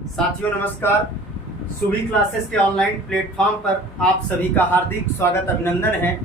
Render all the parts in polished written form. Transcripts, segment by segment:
साथियों नमस्कार। सुबह क्लासेस के ऑनलाइन प्लेटफॉर्म पर आप सभी का हार्दिक स्वागत अभिनंदन है।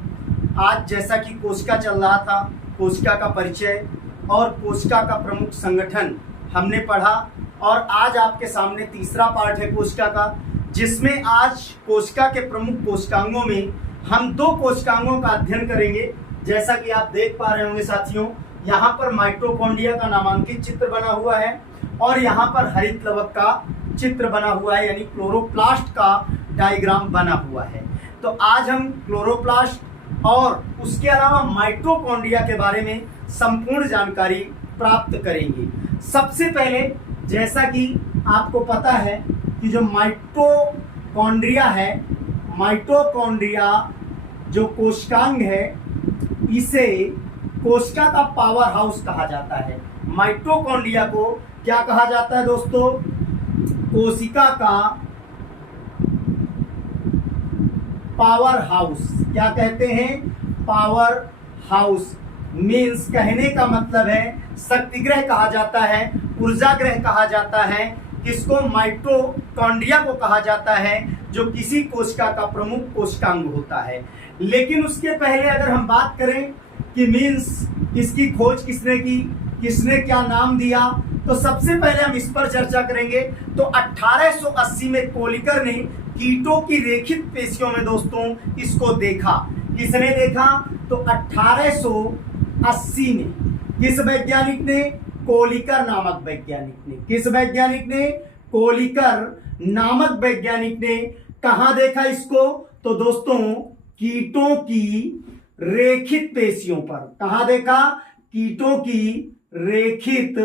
आज जैसा कि कोशिका चल रहा था, कोशिका का परिचय और कोशिका का प्रमुख संगठन हमने पढ़ा और आज आपके सामने तीसरा पार्ट है कोशिका का, जिसमें आज कोशिका के प्रमुख कोशिकांगों में हम दो कोशिकांगों का अध्ययन करेंगे। जैसा कि आप देख पा रहे होंगे साथियों, यहाँ पर माइटोकॉन्ड्रिया का नामांकित चित्र बना हुआ है और यहाँ पर हरित लवक का चित्र बना हुआ है, यानी क्लोरोप्लास्ट का डायग्राम बना हुआ है। तो आज हम क्लोरोप्लास्ट और उसके अलावा माइटोकॉन्ड्रिया के बारे में संपूर्ण जानकारी प्राप्त करेंगे। सबसे पहले, जैसा कि आपको पता है कि जो माइटोकॉन्ड्रिया है, माइटोकॉन्ड्रिया जो कोशिकांग है, इसे कोशिका का पावर हाउस कहा जाता है। माइटोकॉन्ड्रिया को क्या कहा जाता है दोस्तों? कोशिका का पावर हाउस। क्या कहते हैं? Power house. मीन्स कहने का मतलब है शक्तिग्रह कहा जाता है, ऊर्जाग्रह कहा जाता है। किसको? माइटोकॉन्ड्रिया को कहा जाता है, जो किसी कोशिका का प्रमुख कोशिकांग होता है। लेकिन उसके पहले अगर हम बात करें कि मीन्स इसकी खोज किसने की, किसने क्या नाम दिया, तो सबसे पहले हम इस पर चर्चा करेंगे। तो 1880 में कोलिकर ने कीटों की रेखित पेशियों में दोस्तों इसको देखा। किसने देखा? तो 1880 में किस वैज्ञानिक ने? कोलिकर नामक वैज्ञानिक ने। किस वैज्ञानिक ने? कोलिकर नामक वैज्ञानिक ने। कहां देखा इसको? तो दोस्तों कीटों की रेखित पेशियों पर। कहां देखा? कीटों की रेखित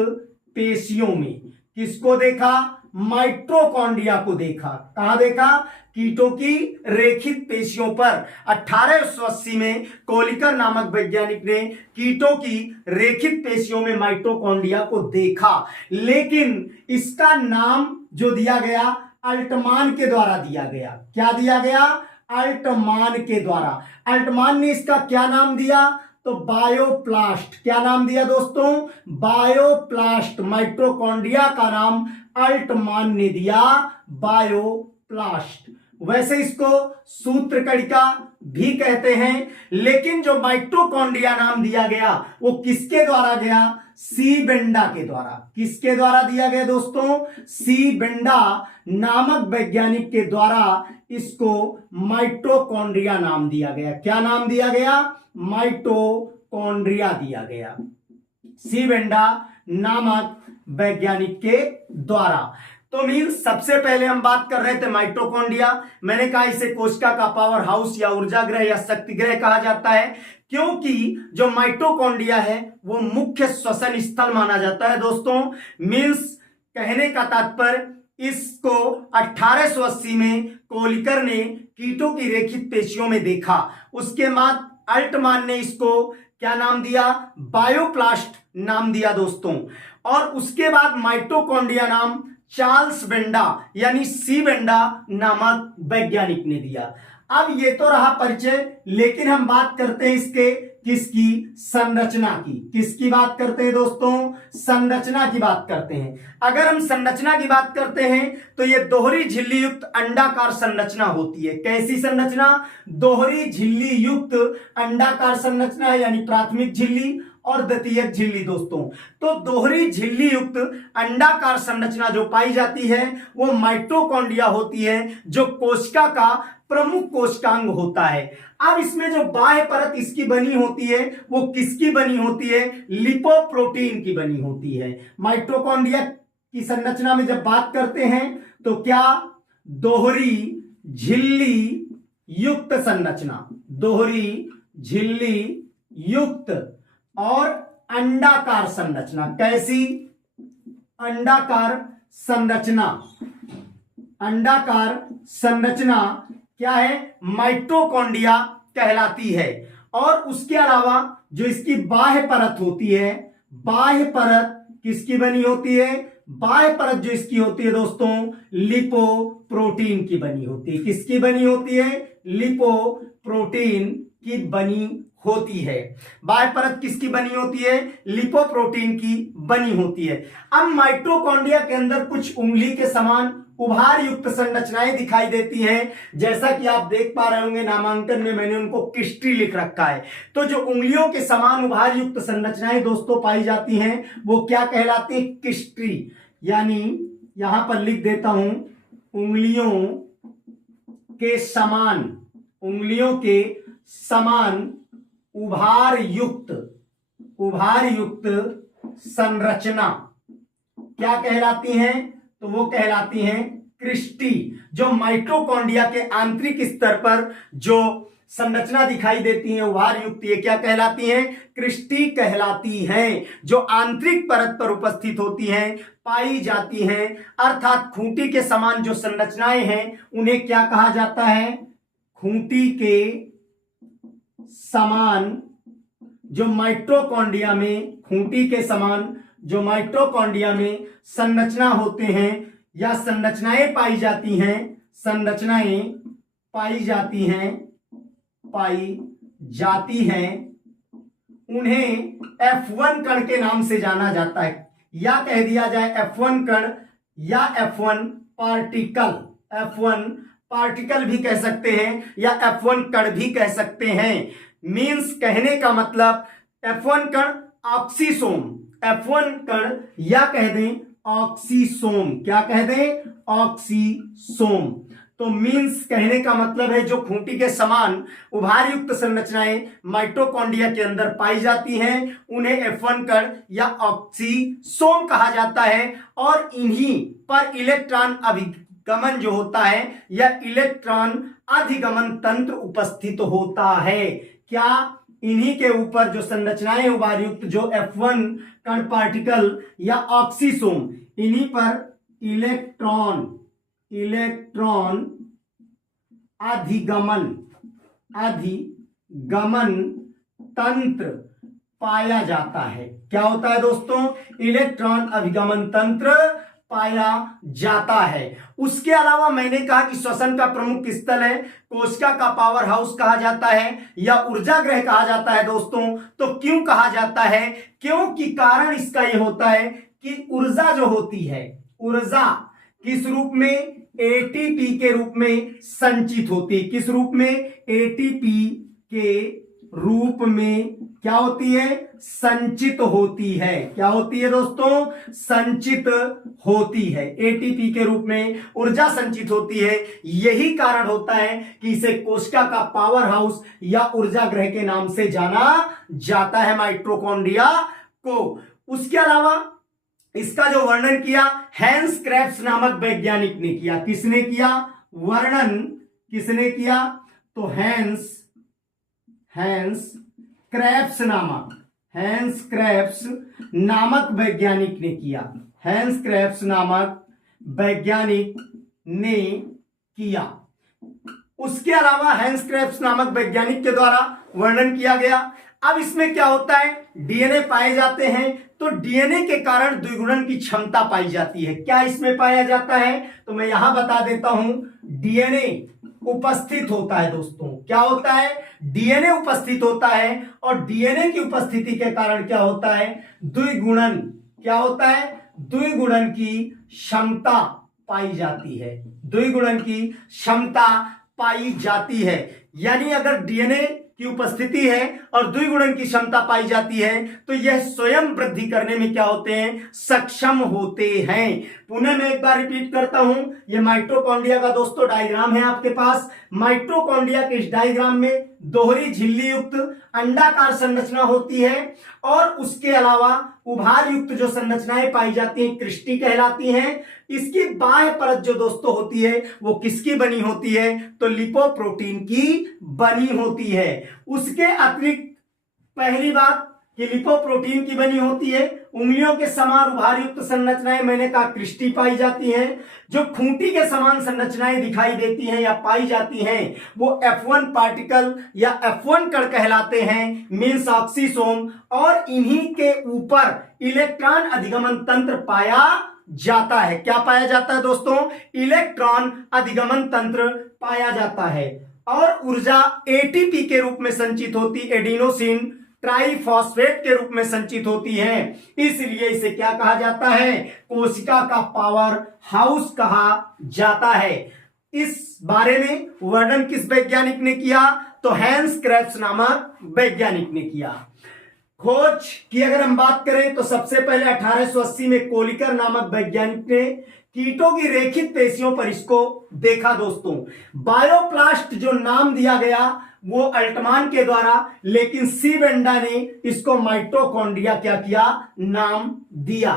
पेशियों में। किसको देखा? माइटोकॉन्ड्रिया को देखा। कहां देखा? कीटों की रेखित पेशियों पर। 1880 में कोलिकर नामक वैज्ञानिक ने कीटों की रेखित पेशियों में माइटोकॉन्ड्रिया को देखा। लेकिन इसका नाम जो दिया गया, अल्टमान के द्वारा दिया गया। क्या दिया गया? अल्टमान के द्वारा। अल्टमान ने इसका क्या नाम दिया? तो बायोप्लास्ट। क्या नाम दिया दोस्तों? बायोप्लास्ट। माइटोकॉन्ड्रिया का नाम अल्टमान ने दिया, बायोप्लास्ट। वैसे इसको सूत्रकणिका भी कहते हैं, लेकिन जो माइटोकॉन्ड्रिया नाम दिया गया वो किसके द्वारा गया? सी बेंडा के द्वारा। किसके द्वारा दिया गया दोस्तों? सी बेंडा नामक वैज्ञानिक के द्वारा इसको माइटोकॉन्ड्रिया नाम दिया गया। क्या नाम दिया गया? माइटोकॉन्ड्रिया दिया गया, सी बेंडा नामक वैज्ञानिक के द्वारा। तो मीन्स सबसे पहले हम बात कर रहे थे माइटोकॉन्ड्रिया। मैंने कहा इसे कोशिका का पावर हाउस या ऊर्जाग्रह या शक्तिग्रह कहा जाता है, क्योंकि जो माइटोकॉन्ड्रिया है वो मुख्य श्वसन स्थल माना जाता है दोस्तों। मीन्स कहने का तात्पर्य, इसको 1880 में कोलिकर ने कीटों की रेखित पेशियों में देखा। उसके बाद अल्टमान ने इसको क्या नाम दिया? बायोप्लास्ट नाम दिया दोस्तों। और उसके बाद माइटोकॉन्ड्रिया नाम चार्ल्स बेंडा यानी सी बेंडा नामक वैज्ञानिक ने दिया। अब ये तो रहा परिचय, लेकिन हम बात करते हैं इसके किसकी? संरचना की। किसकी बात करते हैं दोस्तों? संरचना की बात करते हैं। अगर हम संरचना की बात करते हैं तो ये दोहरी झिल्ली युक्त अंडाकार संरचना होती है। कैसी संरचना? दोहरी झिल्ली युक्त अंडाकार संरचना है, यानी प्राथमिक झिल्ली और द्वितीयक झिल्ली दोस्तों। तो दोहरी झिल्ली युक्त अंडाकार संरचना जो पाई जाती है वो माइटोकॉन्ड्रिया होती है, जो कोशिका का प्रमुख कोशिकांग होता है। अब इसमें जो बाह्य परत इसकी बनी होती है वो किसकी बनी होती है? लिपोप्रोटीन की बनी होती है। माइटोकॉन्ड्रिया की संरचना में जब बात करते हैं तो क्या? दोहरी झिल्ली युक्त संरचना, दोहरी झिल्ली युक्त और अंडाकार संरचना। कैसी? अंडाकार संरचना। अंडाकार संरचना क्या है? माइटोकॉन्ड्रिया कहलाती है। और उसके अलावा जो इसकी बाह्य परत होती है, बाह्य परत किसकी बनी होती है? बाह्य परत जो इसकी होती है दोस्तों, लिपोप्रोटीन की बनी होती है। किसकी बनी होती है? लिपोप्रोटीन की बनी होती है। बाह्य परत किसकी बनी होती है? लिपोप्रोटीन की बनी होती है। अब माइटोकॉन्ड्रिया के अंदर कुछ उंगली के समान उभार युक्त संरचनाएं दिखाई देती हैं। जैसा कि आप देख पा रहे होंगे नामांकन में मैंने उनको किस्ट्री लिख रखा है। तो जो उंगलियों के समान उभार युक्त संरचनाएं दोस्तों पाई जाती हैं वो क्या कहलाती है? किस्ट्री। यानी यहां पर लिख देता हूं, उंगलियों के समान उभार युक्त संरचना क्या कहलाती हैं? तो वो कहलाती हैं क्रिस्टी। जो माइटोकॉन्ड्रिया के आंतरिक स्तर पर जो संरचना दिखाई देती है उभार युक्त, ये क्या कहलाती हैं? क्रिस्टी कहलाती हैं। जो आंतरिक परत पर उपस्थित होती हैं, पाई जाती हैं, अर्थात खूंटी के समान जो संरचनाएं हैं उन्हें क्या कहा जाता है? खूंटी के समान जो माइटोकॉन्ड्रिया में संरचना होते हैं या संरचनाएं पाई जाती हैं उन्हें F1 कण के नाम से जाना जाता है, या कह दिया जाए F1 कण या F1 पार्टिकल भी कह सकते हैं या F1 कण भी कह सकते हैं। मींस कहने का मतलब F1 कण ऑक्सीसोम, F1 कण या कह दें ऑक्सीसोम, क्या कह दें? ऑक्सीसोम। तो मींस कहने का मतलब है जो खूंटी के समान उभार युक्त संरचनाएं माइटोकॉन्ड्रिया के अंदर पाई जाती हैं उन्हें F1 कण या ऑक्सीसोम कहा जाता है। और इन्हीं पर इलेक्ट्रॉन अभिगमन जो होता है या इलेक्ट्रॉन अधिगमन तंत्र उपस्थित होता है। क्या? इन्हीं के ऊपर जो संरचनाएं उभार युक्त जो F1 कण पार्टिकल या ऑक्सीसोम, इन्हीं पर इलेक्ट्रॉन अधिगमन तंत्र पाया जाता है। क्या होता है दोस्तों? इलेक्ट्रॉन अभिगमन तंत्र पाया जाता है। उसके अलावा मैंने कहा कि श्वसन का प्रमुख स्थल है, कोशिका का पावर हाउस कहा जाता है या ऊर्जा गृह कहा जाता है दोस्तों। तो क्यों कहा जाता है? क्योंकि कारण इसका यह होता है कि ऊर्जा जो होती है, ऊर्जा किस रूप में? एटीपी के रूप में संचित होती है। किस रूप में? एटीपी के रूप में क्या होती है? संचित होती है। क्या होती है दोस्तों? संचित होती है। एटीपी के रूप में ऊर्जा संचित होती है। यही कारण होता है कि इसे कोशिका का पावर हाउस या ऊर्जा गृह के नाम से जाना जाता है माइटोकॉन्ड्रिया को। उसके अलावा इसका जो वर्णन किया हैंस क्रेब्स नामक वैज्ञानिक ने किया। किसने किया? वर्णन किसने किया? तो हैंस क्रेब्स नामक वैज्ञानिक ने किया। हैंस क्रेब्स नामक वैज्ञानिक ने किया। उसके अलावा हैंस क्रेब्स नामक वैज्ञानिक के द्वारा वर्णन किया गया। अब इसमें क्या होता है? डीएनए पाए जाते हैं, तो डीएनए के कारण द्विगुणन की क्षमता पाई जाती है। क्या इसमें पाया जाता है? तो मैं यहां बता देता हूं, डीएनए उपस्थित होता है दोस्तों। क्या होता है? डीएनए उपस्थित होता है और डीएनए की उपस्थिति के कारण क्या होता है? द्विगुणन। क्या होता है? द्विगुणन की क्षमता पाई जाती है। द्विगुणन की क्षमता पाई जाती है। यानी अगर डीएनए की उपस्थिति है और द्विगुणन की क्षमता पाई जाती है तो यह स्वयं वृद्धि करने में क्या होते हैं? सक्षम होते हैं। पुनः मैं एक बार रिपीट करता हूं, यह माइटोकॉन्ड्रिया का दोस्तों डायग्राम है आपके पास। माइटोकॉन्ड्रिया के इस डायग्राम में दोहरी झिल्ली युक्त अंडाकार संरचना होती है और उसके अलावा उभार युक्त जो संरचनाएं पाई जाती हैं क्रिस्टी कहलाती हैं। इसकी बाह्य परत जो दोस्तों होती है वो किसकी बनी होती है? तो लिपोप्रोटीन की बनी होती है। उसके अतिरिक्त पहली बात कि लिपोप्रोटीन की बनी होती है। उंगलियों के समान उभार युक्त संरचनाएं मैंने कहा क्रिस्टी पाई जाती हैं। जो खूंटी के समान संरचनाएं दिखाई देती हैं या पाई जाती हैं वो F1 पार्टिकल या F1 कण कहलाते हैं, मीन्स ऑक्सीसोम। और इन्हीं के ऊपर इलेक्ट्रॉन अधिगमन तंत्र पाया जाता है। क्या पाया जाता है दोस्तों? इलेक्ट्रॉन अधिगमन तंत्र पाया जाता है। और ऊर्जा एटीपी के रूप में संचित होती, एडिनोसिन ट्राइफॉस्फेट के रूप में संचित होती है। इसलिए इसे क्या कहा जाता है? कोशिका का पावर हाउस कहा जाता है। इस बारे में वर्णन किस वैज्ञानिक ने किया? तो हैंस क्रेब्स नामक वैज्ञानिक ने किया। खोज की अगर हम बात करें तो सबसे पहले 1880 में कोलिकर नामक वैज्ञानिक ने कीटों की रेखित पेशियों पर इसको देखा। दोस्तों, बायोप्लास्ट जो नाम दिया गया वो अल्टमान के द्वारा, लेकिन सी वेंडा ने इसको माइटोकॉन्ड्रिया क्या किया? नाम दिया।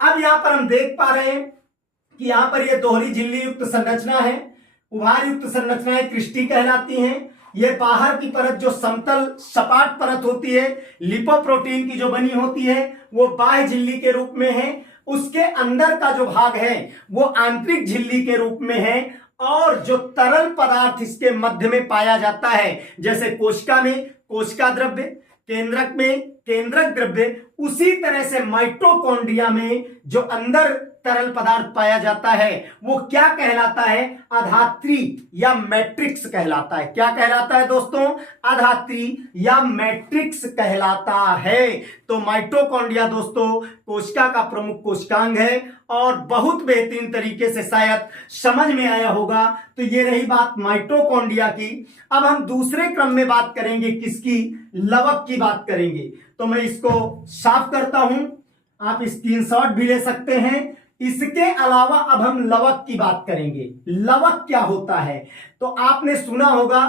अब यहां पर हम देख पा रहे हैं कि यहां पर यह दोहरी झिल्ली युक्त संरचना है, उभार युक्त संरचनाएं क्रिस्टी कहलाती हैं। ये बाहर की परत जो समतल सपाट परत होती है, लिपोप्रोटीन की जो बनी होती है, वो बाह्य झिल्ली के रूप में है। उसके अंदर का जो भाग है वो आंतरिक झिल्ली के रूप में है, और जो तरल पदार्थ इसके मध्य में पाया जाता है, जैसे कोशिका में कोशिका द्रव्य, केंद्रक में केंद्रक द्रव्य, उसी तरह से माइटोकॉन्ड्रिया में जो अंदर तरल पदार्थ पाया जाता है वो क्या कहलाता है? अधात्री या मैट्रिक्स कहलाता है। क्या कहलाता है दोस्तों? अधात्री या मैट्रिक्स कहलाता है। तो माइटोकॉन्ड्रिया दोस्तों कोशिका का प्रमुख कोशिकांग है, और बहुत बेहतरीन तरीके से शायद समझ में आया होगा। तो ये रही बात माइटोकॉन्ड्रिया की। अब हम दूसरे क्रम में बात करेंगे किसकी? लवक की बात करेंगे। तो मैं इसको साफ करता हूं, आप स्क्रीनशॉट भी ले सकते हैं। इसके अलावा अब हम लवक की बात करेंगे। लवक क्या होता है? तो आपने सुना होगा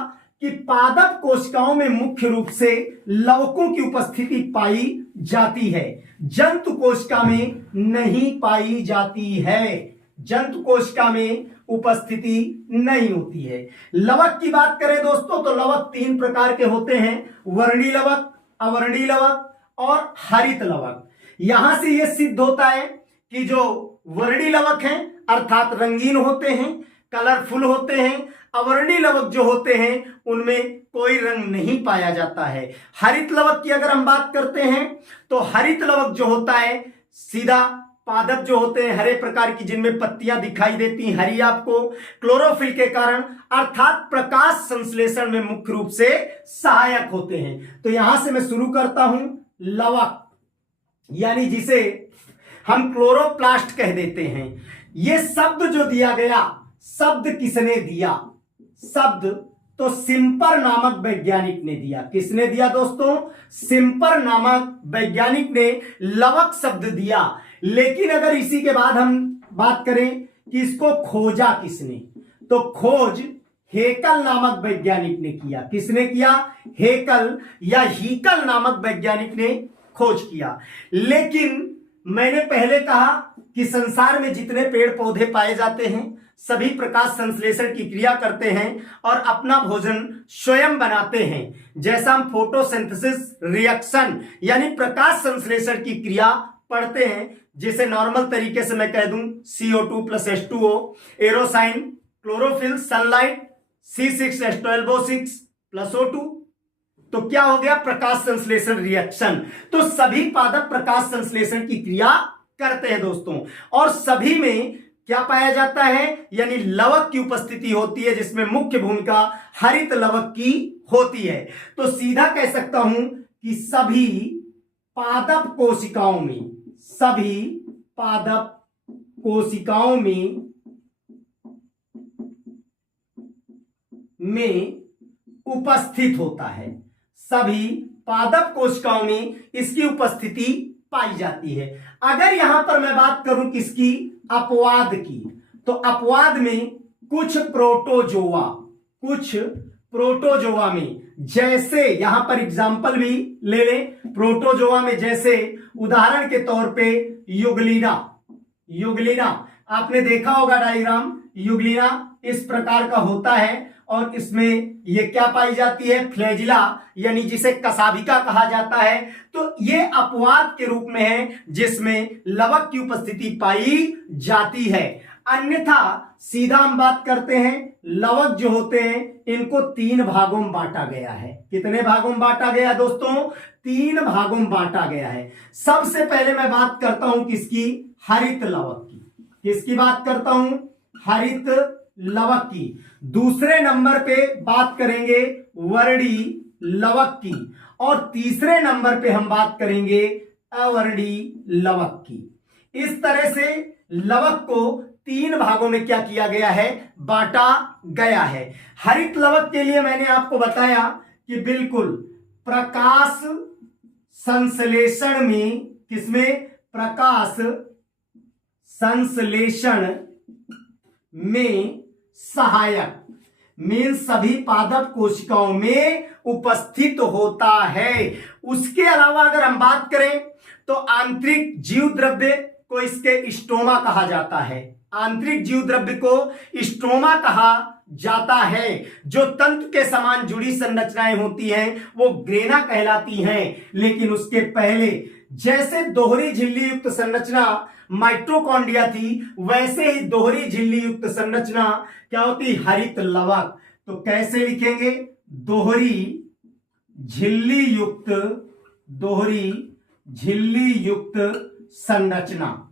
कि पादप कोशिकाओं में मुख्य रूप से लवकों की उपस्थिति पाई जाती है, जंतु कोशिका में नहीं पाई जाती है। जंतु कोशिका में उपस्थिति नहीं होती है। लवक की बात करें दोस्तों तो लवक 3 प्रकार के होते हैं: वर्णी लवक, अवर्णी लवक और हरित लवक। यहां से यह सिद्ध होता है कि जो वर्णी लवक हैं अर्थात रंगीन होते हैं, कलरफुल होते हैं। अवर्णी लवक जो होते हैं उनमें कोई रंग नहीं पाया जाता है। हरित लवक की अगर हम बात करते हैं तो हरित लवक जो होता है सीधा पादप जो होते हैं हरे प्रकार की, जिनमें पत्तियां दिखाई देती हरी आपको, क्लोरोफिल के कारण अर्थात प्रकाश संश्लेषण में मुख्य रूप से सहायक होते हैं। तो यहां से मैं शुरू करता हूं। लवक यानी जिसे हम क्लोरोप्लास्ट कह देते हैं। यह शब्द जो दिया गया, शब्द किसने दिया? शब्द तो सिम्पर नामक वैज्ञानिक ने दिया। किसने दिया दोस्तों? सिम्पर नामक वैज्ञानिक ने लवक शब्द दिया। लेकिन अगर इसी के बाद हम बात करें कि इसको खोजा किसने, तो खोज हेकल नामक वैज्ञानिक ने किया। किसने किया? हेकल या हीकल नामक वैज्ञानिक ने खोज किया। लेकिन मैंने पहले कहा कि संसार में जितने पेड़ पौधे पाए जाते हैं सभी प्रकाश संश्लेषण की क्रिया करते हैं और अपना भोजन स्वयं बनाते हैं। जैसा हम फोटोसिंथेसिस रिएक्शन यानी प्रकाश संश्लेषण की क्रिया पढ़ते हैं, जिसे नॉर्मल तरीके से मैं कह दूं CO2 + H2O, एरोसाइन, chlorophyll, sunlight, C6H12O6 + O2। तो क्या हो गया? प्रकाश संश्लेषण रिएक्शन। तो सभी पादप प्रकाश संश्लेषण की क्रिया करते हैं दोस्तों, और सभी में क्या पाया जाता है? यानी लवक की उपस्थिति होती है, जिसमें मुख्य भूमिका हरित लवक की होती है। तो सीधा कह सकता हूं कि सभी पादप कोशिकाओं में, सभी पादप कोशिकाओं में उपस्थित होता है। सभी पादप कोशिकाओं में इसकी उपस्थिति पाई जाती है। अगर यहां पर मैं बात करूं किसकी? अपवाद की, तो अपवाद में कुछ प्रोटोजोआ में, जैसे यहां पर एग्जाम्पल भी ले लें प्रोटोजोआ में, जैसे उदाहरण के तौर पे युग्लिना आपने देखा होगा डायग्राम। युग्लिना इस प्रकार का होता है और इसमें ये क्या पाई जाती है? फ्लैजिला, यानी जिसे कसाभिका कहा जाता है। तो ये अपवाद के रूप में है जिसमें लवक की उपस्थिति पाई जाती है। अन्यथा सीधा हम बात करते हैं, लवक जो होते हैं इनको 3 भागों में बांटा गया है। कितने भागों में बांटा गया दोस्तों? 3 भागों में बांटा गया है। सबसे पहले मैं बात करता हूं किसकी? हरित लवक की। किसकी बात करता हूं? हरित लवक की। दूसरे नंबर पे बात करेंगे वर्णी लवक की, और तीसरे नंबर पे हम बात करेंगे अवर्णी लवक की। इस तरह से लवक को 3 भागों में क्या किया गया है, बांटा गया है। हरित लवक के लिए मैंने आपको बताया कि बिल्कुल प्रकाश संश्लेषण में, किसमें, प्रकाश संश्लेषण में सहायक, में सभी पादप कोशिकाओं में उपस्थित होता है। उसके अलावा अगर हम बात करें तो आंतरिक जीव द्रव्य को इसके स्ट्रोमा कहा जाता है। आंतरिक जीव द्रव्य को स्ट्रोमा कहा जाता है। जो तंतु के समान जुड़ी संरचनाएं होती हैं वो ग्रेना कहलाती हैं। लेकिन उसके पहले जैसे दोहरी झिल्ली युक्त संरचना माइटोकॉन्ड्रिया थी, वैसे ही दोहरी झिल्ली युक्त संरचना क्या होती, हरित लवक। तो कैसे लिखेंगे, दोहरी झिल्ली युक्त, दोहरी झिल्ली युक्त संरचना,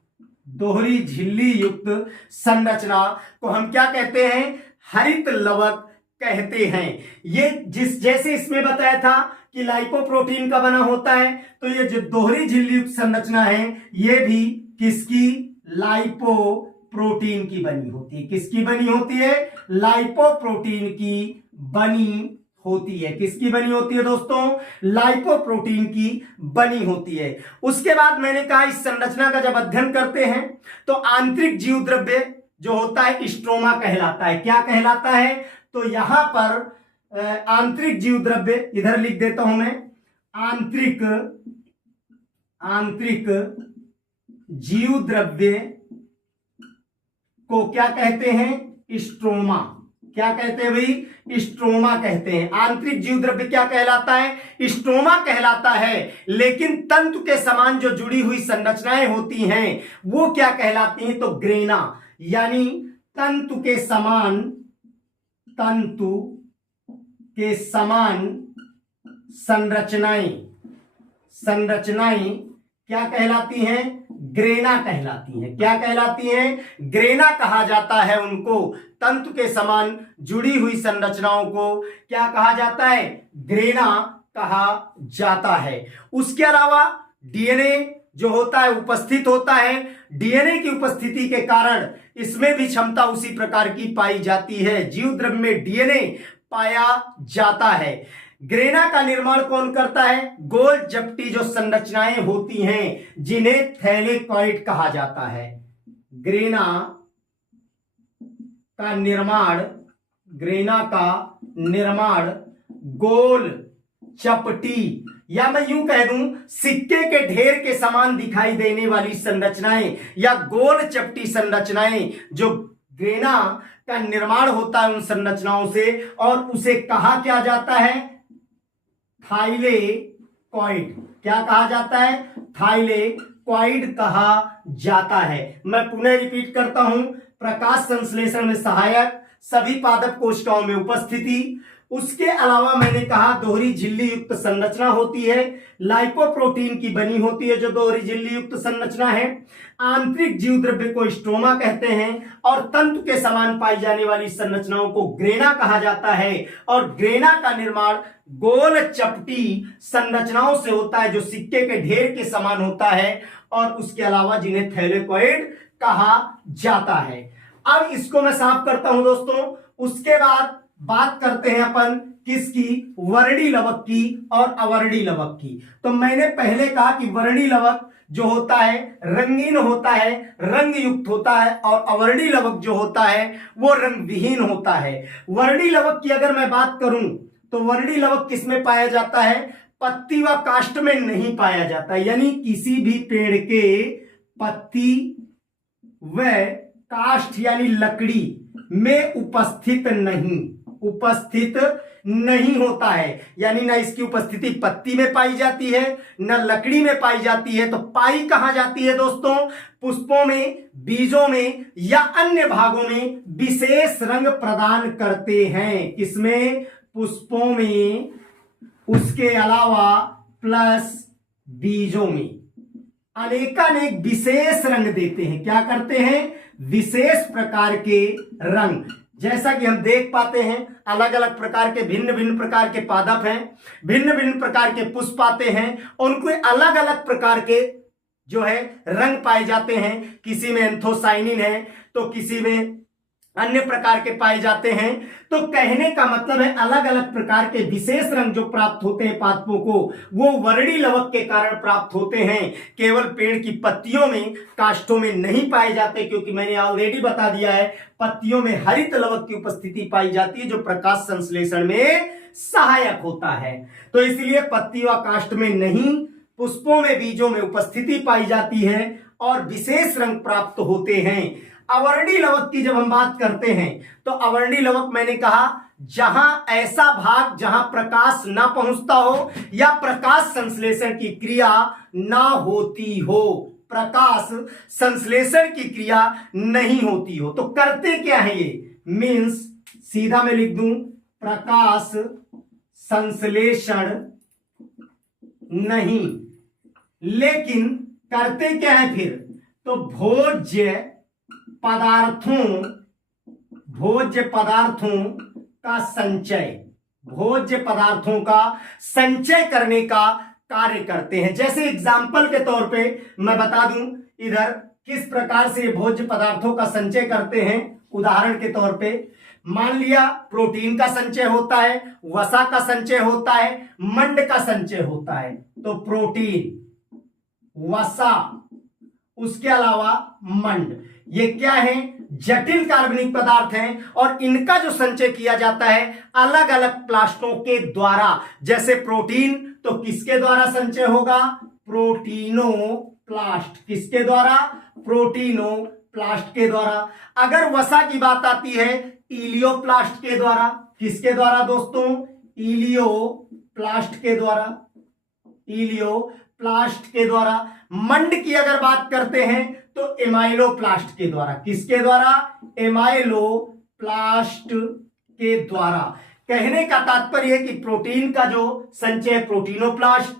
दोहरी झिल्ली युक्त संरचना को हम क्या कहते हैं, हरित लवक कहते हैं। ये जैसे इसमें बताया था कि लाइपोप्रोटीन का बना होता है, तो ये जो दोहरी झिल्ली युक्त संरचना है ये भी किसकी, लाइपोप्रोटीन की बनी होती है। किसकी बनी होती है, लाइपोप्रोटीन की बनी होती है। किसकी बनी होती है दोस्तों, लाइपोप्रोटीन की बनी होती है। उसके बाद मैंने कहा इस संरचना का जब अध्ययन करते हैं तो आंतरिक जीव द्रव्य जो होता है स्ट्रोमा कहलाता है। क्या कहलाता है, तो यहां पर आंतरिक जीव द्रव्य, इधर लिख देता हूं मैं, आंतरिक जीव द्रव्य को क्या कहते हैं, स्ट्रोमा। क्या कहते हैं भाई, स्ट्रोमा कहते हैं। आंतरिक जीव द्रव्य क्या कहलाता है, स्ट्रोमा कहलाता है। लेकिन तंतु के समान जो जुड़ी हुई संरचनाएं होती हैं वो क्या कहलाती हैं, तो ग्रेना, यानी तंतु के समान, तंतु के समान संरचनाएं, संरचनाएं क्या कहलाती हैं, ग्रेना कहलाती हैं। क्या कहलाती हैं, ग्रेना कहा जाता है उनको। तंतु के समान जुड़ी हुई संरचनाओं को क्या कहा जाता है, ग्रेना कहा जाता है। उसके अलावा डीएनए जो होता है उपस्थित होता है। डीएनए की उपस्थिति के कारण इसमें भी क्षमता उसी प्रकार की पाई जाती है। जीव द्रव्य में डीएनए पाया जाता है। ग्रेना का निर्माण कौन करता है, गोल चपटी जो संरचनाएं होती हैं जिन्हें थैलेकॉइड कहा जाता है। ग्रेना का निर्माण, ग्रेना का निर्माण गोल चपटी, या मैं यूं कह दूं सिक्के के ढेर के समान दिखाई देने वाली संरचनाएं या गोल चपटी संरचनाएं, जो ग्रेना का निर्माण होता है उन संरचनाओं से, और उसे कहा क्या जाता है, थाइलेकॉइड। क्या कहा जाता है, थाइलेकॉइड कहा जाता है। मैं पुनः रिपीट करता हूं, प्रकाश संश्लेषण में सहायक, सभी पादप कोशिकाओं में उपस्थिति। उसके अलावा मैंने कहा दोहरी झिल्ली युक्त संरचना होती है, लाइपोप्रोटीन की बनी होती है जो दोहरी झिल्ली युक्त संरचना है। आंतरिक जीव द्रव्य को स्ट्रोमा कहते हैं, और तंतु के समान पाई जाने वाली संरचनाओं को ग्रेना कहा जाता है। और ग्रेना का निर्माण गोल चपटी संरचनाओं से होता है जो सिक्के के ढेर के समान होता है, और उसके अलावा जिन्हें थैलेकॉइड कहा जाता है। अब इसको मैं साफ करता हूं दोस्तों। उसके बाद बात करते हैं अपन किसकी, वर्णी लवक की और अवर्णी लवक की। तो मैंने पहले कहा कि वर्णी लवक जो होता है रंगीन होता है, रंग युक्त होता है, और अवर्णी लवक जो होता है वो रंग विहीन होता है। वर्णी लवक की अगर मैं बात करूं तो वर्णी लवक किसमें पाया जाता है, पत्ती व काष्ठ में नहीं पाया जाता, यानी किसी भी पेड़ के पत्ती व काष्ठ यानी लकड़ी में उपस्थित नहीं होता है। यानी ना इसकी उपस्थिति पत्ती में पाई जाती है न लकड़ी में पाई जाती है। तो पाई कहां जाती है दोस्तों, पुष्पों में, बीजों में या अन्य भागों में विशेष रंग प्रदान करते हैं। किसमें, पुष्पों में, उसके अलावा प्लस बीजों में अनेकानेक विशेष रंग देते हैं। क्या करते हैं, विशेष प्रकार के रंग। जैसा कि हम देख पाते हैं अलग अलग प्रकार के भिन्न भिन्न प्रकार के पादप हैं, भिन्न भिन्न प्रकार के पुष्प आते हैं, उनको अलग अलग प्रकार के जो है रंग पाए जाते हैं। किसी में एंथोसाइनिन है तो किसी में अन्य प्रकार के पाए जाते हैं। तो कहने का मतलब है अलग अलग प्रकार के विशेष रंग जो प्राप्त होते हैं पादपों को, वो वर्णी लवक के कारण प्राप्त होते हैं, केवल पेड़ की पत्तियों में, काष्ठों में नहीं पाए जाते, क्योंकि मैंने ऑलरेडी बता दिया है पत्तियों में हरित लवक की उपस्थिति पाई जाती है जो प्रकाश संश्लेषण में सहायक होता है। तो इसलिए पत्ती व काष्ठ में नहीं, पुष्पों में, बीजों में उपस्थिति पाई जाती है और विशेष रंग प्राप्त होते हैं। अवर्णी लवक की जब हम बात करते हैं तो अवर्णी लवक मैंने कहा जहां ऐसा भाग जहां प्रकाश ना पहुंचता हो या प्रकाश संश्लेषण की क्रिया ना होती हो, प्रकाश संश्लेषण की क्रिया नहीं होती हो। तो करते क्या है ये, मीन्स सीधा मैं लिख दूं प्रकाश संश्लेषण नहीं, लेकिन करते क्या है फिर, तो भोज्य पदार्थों का संचय, भोज्य पदार्थों का संचय करने का कार्य करते हैं। जैसे एग्जाम्पल के तौर पे मैं बता दूं इधर किस प्रकार से भोज्य पदार्थों का संचय करते हैं। उदाहरण के तौर पे मान लिया प्रोटीन का संचय होता है, वसा का संचय होता है, मंड का संचय होता है। तो प्रोटीन, वसा, उसके अलावा मंड, ये क्या है, जटिल कार्बनिक पदार्थ हैं और इनका जो संचय किया जाता है अलग अलग प्लास्टों के द्वारा। जैसे प्रोटीन तो किसके द्वारा संचय होगा, प्रोटीनोप्लास्ट, किसके द्वारा, प्रोटीनोप्लास्ट के द्वारा। अगर वसा की बात आती है इलियोप्लास्ट के द्वारा, किसके द्वारा दोस्तों, इलियोप्लास्ट के द्वारा, इलियोप्लास्ट के द्वारा। मंड की अगर बात करते हैं तो एमाइलोप्लास्ट के द्वारा, किसके द्वारा, एमाइलोप्लास्ट के द्वारा। कहने का तात्पर्य है कि प्रोटीन का जो संचय प्रोटीनोप्लास्ट,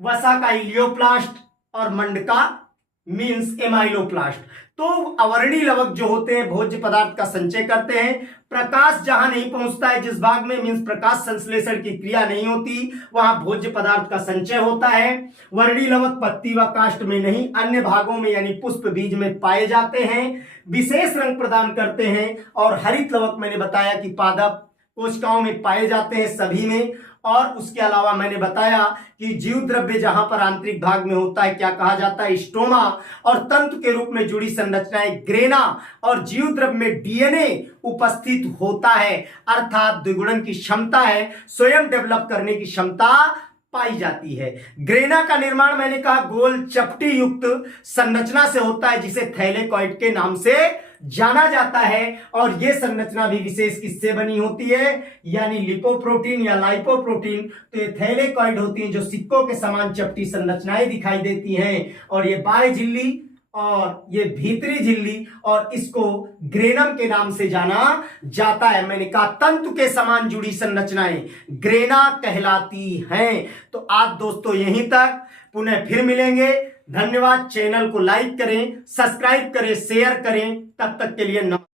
वसा का इलियोप्लास्ट और मंड का मीन्स एमाइलोप्लास्ट। तो अवर्णी लवक जो होते हैं भोज्य पदार्थ का संचय करते हैं। प्रकाश जहां नहीं पहुंचता है जिस भाग में, मीन्स प्रकाश संश्लेषण की क्रिया नहीं होती, वहां भोज्य पदार्थ का संचय होता है। वर्णी लवक पत्ती व काष्ठ में नहीं, अन्य भागों में यानी पुष्प, बीज में पाए जाते हैं, विशेष रंग प्रदान करते हैं। और हरित लवक मैंने बताया कि पादप कोशिकाओं में पाए जाते हैं, सभी में। और उसके अलावा मैंने बताया कि जीव द्रव्य जहां पर आंतरिक भाग में होता है क्या कहा जाता है, स्टोमा, और तंतु के रूप में जुड़ी संरचनाएं ग्रेना, और जीव द्रव्य में डीएनए उपस्थित होता है, अर्थात द्विगुणन की क्षमता है, स्वयं डेवलप करने की क्षमता पाई जाती है। ग्रेना का निर्माण मैंने कहा गोल चपटी युक्त संरचना से होता है जिसे थैलेकॉइड के नाम से जाना जाता है। और यह संरचना भी विशेष किससे बनी होती है, यानी लिपोप्रोटीन या लाइपोप्रोटीन। तो ये थैलेकॉइड होती हैं जो सिक्कों के समान चपटी संरचनाएं दिखाई देती हैं। और ये बाह्य झिल्ली और ये भीतरी झिल्ली, और इसको ग्रेनम के नाम से जाना जाता है। मैंने कहा तंतु के समान जुड़ी संरचनाएं ग्रेना कहलाती हैं। तो आज दोस्तों यहीं तक, पुनः फिर मिलेंगे। धन्यवाद। चैनल को लाइक करें, सब्सक्राइब करें, शेयर करें। तब तक के लिए नमस्कार।